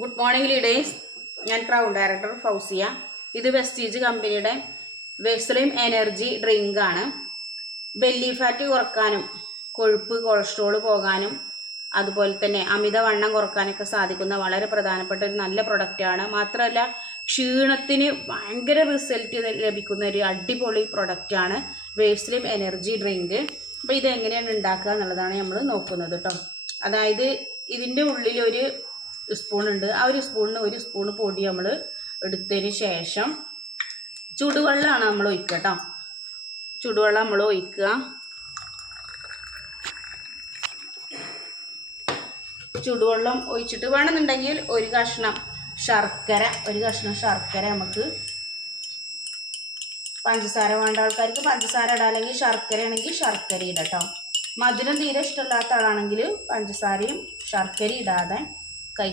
Good morning leaders. ഞാൻ crown director Fousiya. ഇത് Vestige കമ്പനിയുടെ വെസ്ലിം എനർജി ഡ്രിങ്ക് ആണ്. ബെല്ലി ഫാറ്റ് കുറക്കാനും കൊഴുപ്പ് കൊളസ്ട്രോൾ പോകാനും അതുപോലെ തന്നെ അമിതവണ്ണം കുറക്കാനൊക്കെ സാധിക്കുന്ന വളരെ പ്രധാനപ്പെട്ട ഒരു നല്ല പ്രൊഡക്റ്റാണ്. മാത്രമല്ല ക്ഷീണത്തിന് ഭയങ്കര റിസൾട്ട് ലഭിക്കുന്ന ഒരു അടിപൊളി പ്രൊഡക്റ്റാണ് വെസ്ലിം എനർജി ഡ്രിങ്ക്. അപ്പോൾ ഇതെങ്ങനെയാണ് ഉണ്ടാക്കുക എന്നുള്ളതാണ് നമ്മൾ നോക്കുന്നത് കേട്ടോ. അതായത് ഇതിൻ്റെ ഉള്ളിലൊരു സ്പൂൺ ഉണ്ട്. ആ ഒരു സ്പൂണിന് ഒരു സ്പൂൺ പൊടി നമ്മൾ എടുത്തതിന് ശേഷം ചുടുവെള്ളമാണ് നമ്മൾ ഒഴിക്കുക കേട്ടോ. ചുടുവെള്ളം നമ്മൾ ഒഴിക്കുക. ചുടുവെള്ളം ഒഴിച്ചിട്ട് വേണമെന്നുണ്ടെങ്കിൽ ഒരു കഷ്ണം ശർക്കര നമുക്ക് പഞ്ചസാര വേണ്ട ആൾക്കാർക്ക് പഞ്ചസാര ഇടാം, അല്ലെങ്കിൽ ശർക്കര ആണെങ്കിൽ ശർക്കര ഇടാം കേട്ടോ. മധുരം തീരെ ഇഷ്ടമില്ലാത്ത ആളാണെങ്കിൽ പഞ്ചസാരയും ശർക്കരയും ഇടാതെ